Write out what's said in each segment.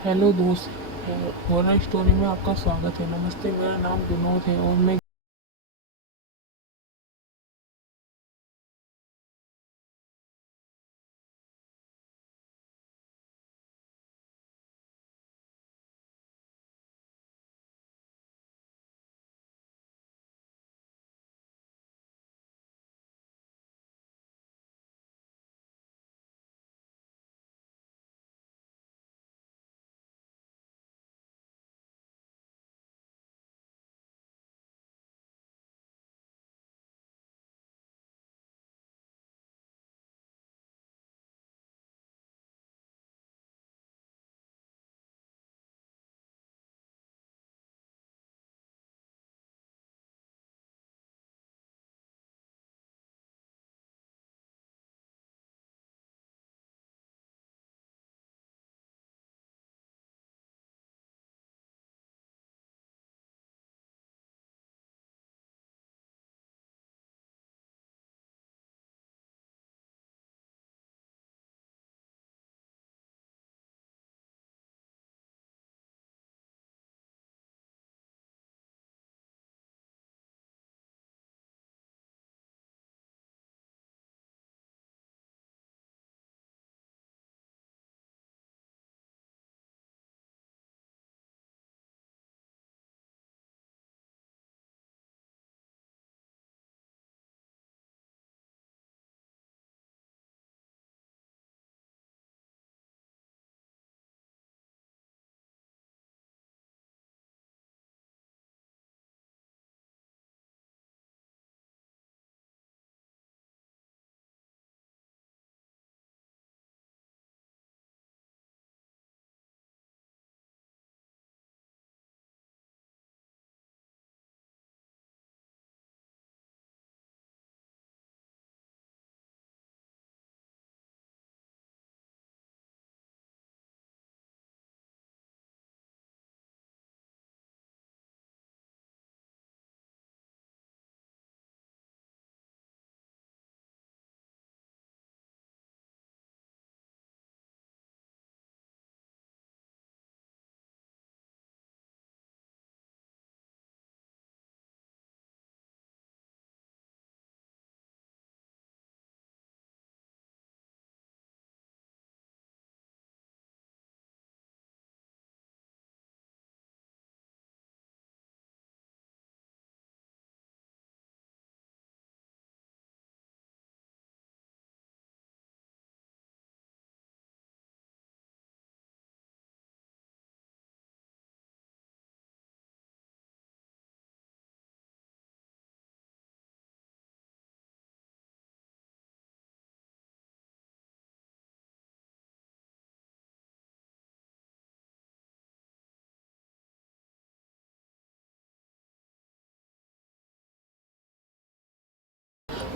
Hello दोस्त, horror story में आपका स्वागत है। नमस्ते, मेरा नाम विनोद है और मैं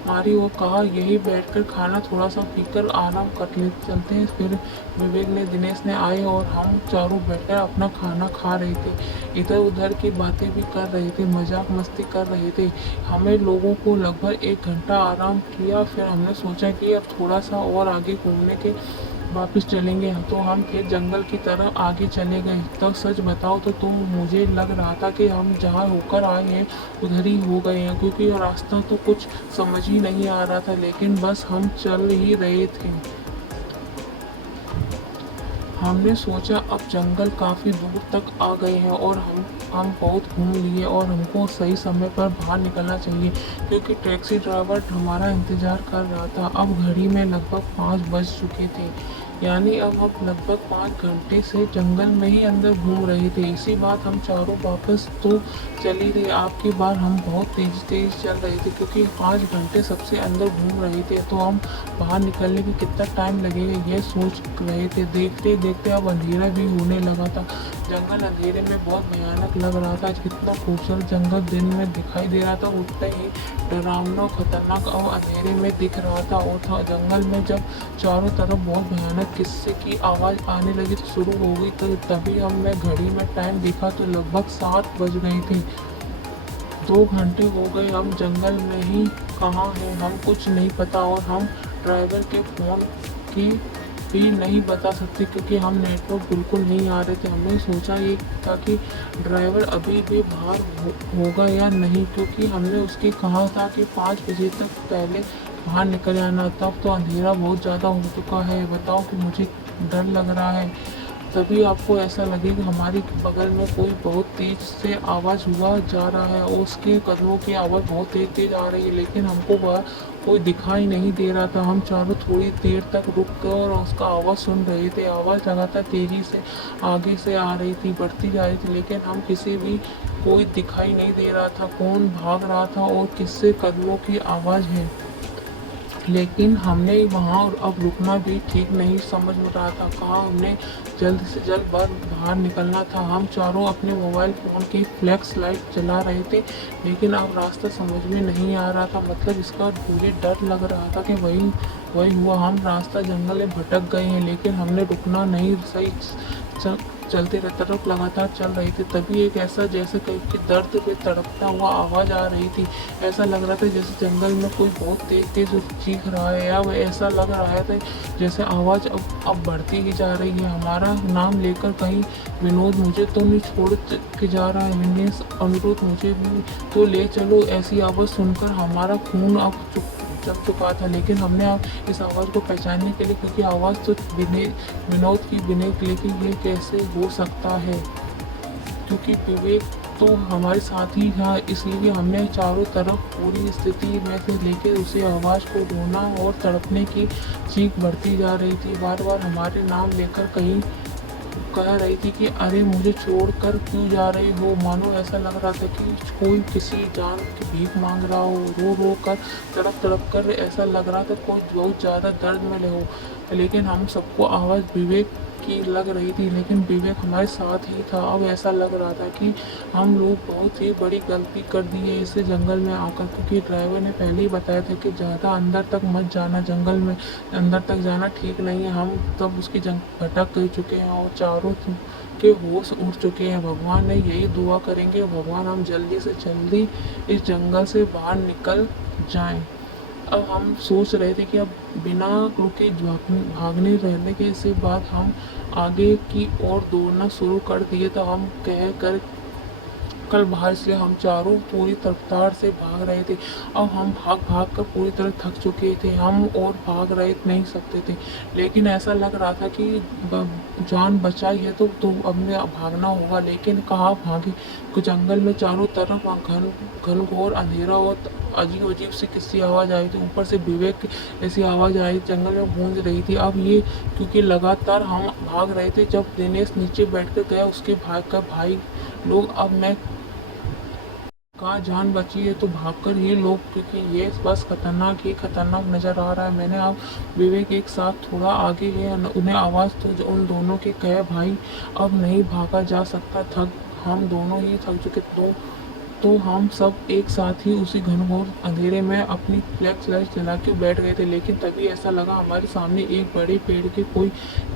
मारी और कहा, यही बैठकर खाना थोड़ा सा पीकर आराम कर ले चलते हैं। फिर विवेक ने, दिनेश ने आए और हम चारों बैठकर अपना खाना खा रहे थे। इधर उधर की बातें भी कर रहे थे, मजाक मस्ती कर रहे थे। हमें लोगों को लगभग 1 घंटा आराम किया। फिर हमने सोचा कि अब थोड़ा सा और आगे घूमने के वापस चलेंगे, तो हम फिर जंगल की तरफ आगे चले गए। तो सच बताओ तो मुझे लग रहा था कि हम जहाँ होकर आए हैं उधर ही हो गए हैं, क्योंकि रास्ता तो कुछ समझ ही नहीं आ रहा था, लेकिन बस हम चल ही रहे थे। हमने सोचा अब जंगल काफ़ी दूर तक आ गए हैं और हम बहुत घूम लिए और हमको सही समय पर बाहर निकलना चाहिए, क्योंकि टैक्सी ड्राइवर हमारा इंतज़ार कर रहा था। अब घड़ी में लगभग 5 बज चुके थे, यानी अब हम लगभग 5 घंटे से जंगल में ही अंदर घूम रहे थे। इसी बात हम चारों वापस तो चल ही रहे, आपकी बार हम बहुत तेज तेज चल रहे थे, क्योंकि 5 घंटे सबसे अंदर घूम रहे थे, तो हम बाहर निकलने में कितना टाइम लगेगा ये सोच रहे थे। देखते देखते अब अंधेरा भी होने लगा था। जंगल अंधेरे में बहुत भयानक लग रहा था। कितना खूबसूरत जंगल दिन में दिखाई दे रहा था, उतना ही डरावना खतरनाक और अंधेरे में दिख रहा था। और था जंगल में जब चारों तरफ बहुत भयानक किस्से की आवाज़ आने लगी तो शुरू हो गई, तो तभी मैं घड़ी में टाइम देखा तो लगभग 7 बज गए थे। 2 घंटे हो गए, हम जंगल में ही कहाँ हैं हम कुछ नहीं पता। और हम ड्राइवर के फ़ोन की भी नहीं बता सकते क्योंकि हम नेटवर्क बिल्कुल नहीं आ रहे थे। हमने सोचा ये था कि ड्राइवर अभी भी बाहर होगा या नहीं, क्योंकि हमने उसके कहा था कि 5 बजे तक पहले बाहर निकल आना। तब तो अंधेरा बहुत ज़्यादा हो चुका है। बताओ कि मुझे डर लग रहा है। तभी आपको ऐसा लगे कि हमारी बगल में कोई बहुत तेज से आवाज़ हुआ जा रहा है और उसके कदमों की आवाज़ बहुत तेज तेज आ रही है, लेकिन हमको वह कोई दिखाई नहीं दे रहा था। हम चारों थोड़ी देर तक रुक गए और उसका आवाज़ सुन रहे थे। आवाज़ लगातार तेज़ी से आगे से आ रही थी, बढ़ती जा रही थी, लेकिन हम किसी भी कोई दिखाई नहीं दे रहा था कौन भाग रहा था और किससे कदमों की आवाज़ है। लेकिन हमने वहाँ अब रुकना भी ठीक नहीं समझ में रहा था। कहाँ हमने जल्द से जल्द बाहर निकलना था। हम चारों अपने मोबाइल फ़ोन की फ्लैश लाइट जला रहे थे, लेकिन अब रास्ता समझ में नहीं आ रहा था। मतलब इसका मुझे डर लग रहा था कि वही वही हुआ, हम रास्ता जंगल में भटक गए हैं। लेकिन हमने रुकना नहीं, सही चलते तरफ लगातार चल रहे थे। तभी एक ऐसा जैसे कि दर्द पे तड़पता हुआ आवाज़ आ रही थी। ऐसा लग रहा था जैसे जंगल में कोई बहुत तेज तेज चीख रहा है, या ऐसा लग रहा था जैसे आवाज़ अब बढ़ती ही जा रही है। हमारा नाम लेकर कहीं विनोद मुझे तो नहीं छोड़ के जा रहा है, विनेश अनिरुद्ध मुझे भी तो ले चलो। ऐसी आवाज़ सुनकर हमारा खून अब जम चुका था। लेकिन हमने अब इस आवाज़ को पहचानने के लिए, क्योंकि आवाज़ तो विनोद की विवेक, लेकिन ये कैसे हो सकता है क्योंकि विवेक तो हमारे साथ ही था। इसलिए हमने चारों तरफ पूरी स्थिति में से लेकर उसी आवाज़ को ढूंढा और तड़पने की चीख बढ़ती जा रही थी। बार बार हमारे नाम लेकर कहीं कह रही थी कि अरे मुझे छोड़कर क्यों जा रही हो। मानो ऐसा लग रहा था कि कोई किसी जान की भीख मांग रहा हो। रो रो कर तड़प तड़प कर ऐसा लग रहा था कोई बहुत ज़्यादा दर्द में हो। लेकिन हम सबको आवाज़ विवेक की लग रही थी, लेकिन विवेक हमारे साथ ही था। अब ऐसा लग रहा था कि हम लोग बहुत ही बड़ी गलती कर दी है इस जंगल में आकर, क्योंकि ड्राइवर ने पहले ही बताया था कि ज़्यादा अंदर तक मत जाना, जंगल में अंदर तक जाना ठीक नहीं है। हम तब उसकी भटक गई चुके हैं और चारों के होश उड़ चुके हैं। भगवान ने यही दुआ करेंगे, भगवान हम जल्दी से जल्दी इस जंगल से बाहर निकल जाएं। अब हम सोच रहे थे कि अब बिना रुके भागने रहने के से बाद हम आगे की ओर दौड़ना शुरू कर दिए। तो हम कह कर कल बाहर से हम चारों पूरी रफ्तार से भाग रहे थे। अब हम भाग भाग कर पूरी तरह थक चुके थे। हम और भाग रहे नहीं सकते थे, लेकिन ऐसा लग रहा था कि जान बचाई है तो अब हमें भागना होगा। लेकिन कहाँ भागे, जंगल में चारों तरफ घनघोर अंधेरा और अजीब अजीब सी किसी आवाज़ आई थी। ऊपर से विवेक की ऐसी आवाज़ आई जंगल में गूंज रही थी। अब ये क्योंकि लगातार हम भाग रहे थे, जब दिनेश नीचे बैठ कर गया उसके भाई लोग, अब मैं कहा जान बची है तो भागकर ही लोग, क्योंकि ये बस खतरनाक ही खतरनाक नज़र आ रहा है। मैंने अब विवेक एक साथ थोड़ा आगे है, उन्हें आवाज़ तो उन दोनों के कहे भाई अब नहीं भागा जा सकता, थक हम दोनों ही थक चुके। तो हम सब एक साथ ही उसी घनघोर अंधेरे में अपनी फ्लैश लाइट जला के बैठ गए थे। लेकिन तभी ऐसा लगा हमारे सामने एक बड़े पेड़ के कोई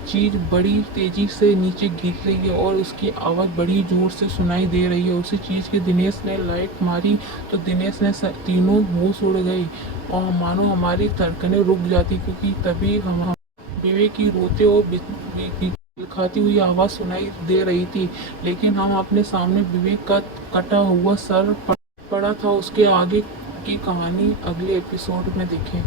चीज़ बड़ी तेज़ी से नीचे गिर रही है और उसकी आवाज़ बड़ी ज़ोर से सुनाई दे रही है। उसी चीज़ की दिनेश ने लाइट मारी तो दिनेश ने तीनों होश उड़ गई और मानो हमारी धड़कनें रुक जाती, क्योंकि तभी हम विवेक की रोते और खाती हुई आवाज़ सुनाई दे रही थी। लेकिन हम अपने सामने विवेक का कटा हुआ सर पड़ा था। उसके आगे की कहानी अगले एपिसोड में देखें।